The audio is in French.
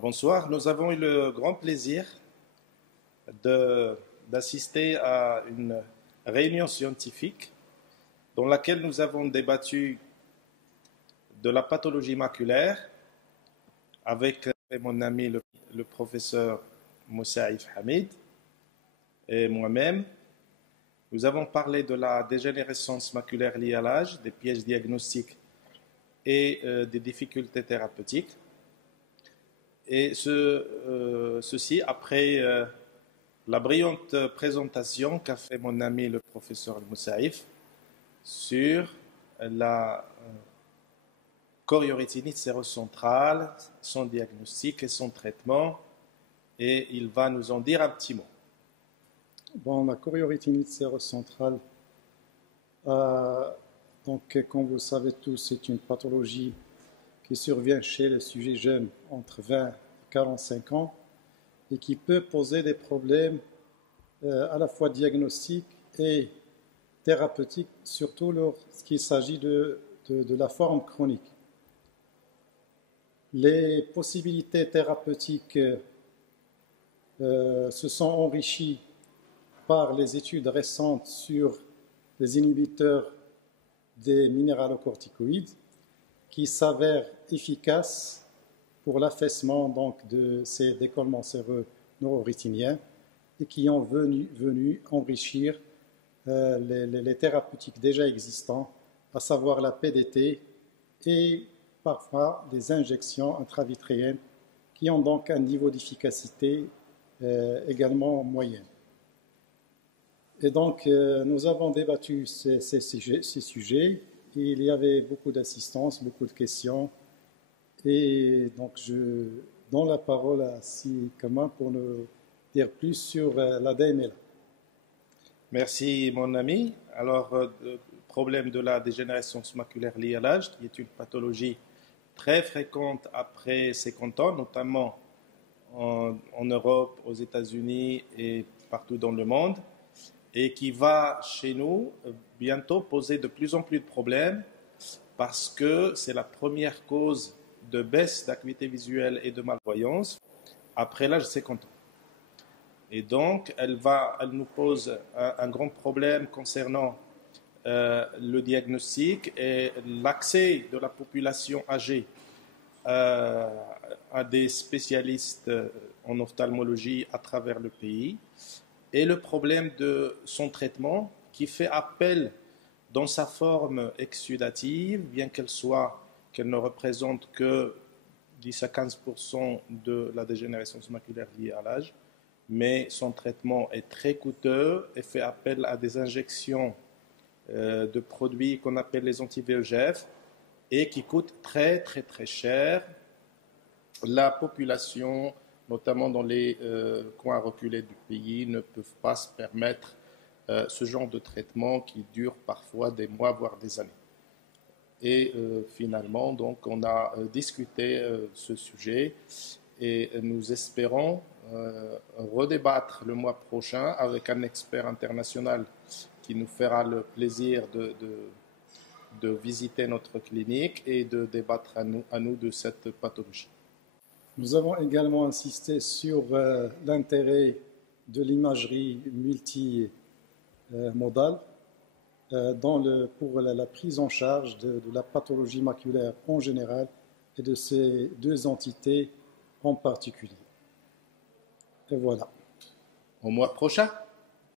Bonsoir, nous avons eu le grand plaisir d'assister à une réunion scientifique dans laquelle nous avons débattu de la pathologie maculaire avec mon ami le professeur Moussaïf Hamid et moi-même. Nous avons parlé de la dégénérescence maculaire liée à l'âge, des pièges diagnostiques et des difficultés thérapeutiques. Et ceci après la brillante présentation qu'a fait mon ami le professeur Moussaïf sur la choriorétinite sérocentrale, son diagnostic et son traitement. Et il va nous en dire un petit mot. Bon, la choriorétinite sérocentrale, donc, comme vous le savez tous, c'est une pathologie qui survient chez les sujets jeunes entre 20 et 45 ans et qui peut poser des problèmes à la fois diagnostiques et thérapeutiques, surtout lorsqu'il s'agit de la forme chronique. Les possibilités thérapeutiques se sont enrichies par les études récentes sur les inhibiteurs des minéralocorticoïdes qui s'avèrent efficaces pour l'affaissement donc de ces décollements séreux neurorétiniens et qui ont venu enrichir les thérapeutiques déjà existants, à savoir la PDT et parfois des injections intravitréennes qui ont donc un niveau d'efficacité également moyen. Et donc, nous avons débattu ces sujets. Et il y avait beaucoup d'assistance, beaucoup de questions. Et donc, je donne la parole à Si Kama pour nous dire plus sur l'ADMLA. Merci, mon ami. Alors, le problème de la dégénérescence maculaire liée à l'âge, qui est une pathologie très fréquente après 50 ans, notamment en Europe, aux États-Unis et partout dans le monde, et qui va chez nous bientôt poser de plus en plus de problèmes parce que c'est la première cause de baisse d'acuité visuelle et de malvoyance après l'âge de 50 ans. Et donc, elle nous pose un grand problème concernant le diagnostic et l'accès de la population âgée à des spécialistes en ophtalmologie à travers le pays. Et le problème de son traitement qui fait appel dans sa forme exsudative, bien qu'elle ne représente que 10 à 15% de la dégénérescence maculaire liée à l'âge, mais son traitement est très coûteux et fait appel à des injections de produits qu'on appelle les anti-VEGF et qui coûtent très très très cher. La population, notamment dans les coins reculés du pays, ne peuvent pas se permettre ce genre de traitement qui dure parfois des mois, voire des années. Et finalement, donc, on a discuté ce sujet et nous espérons redébattre le mois prochain avec un expert international qui nous fera le plaisir de visiter notre clinique et de débattre à nous de cette pathologie. Nous avons également insisté sur l'intérêt de l'imagerie multimodale pour la prise en charge de la pathologie maculaire en général et de ces deux entités en particulier. Et voilà. Au mois prochain.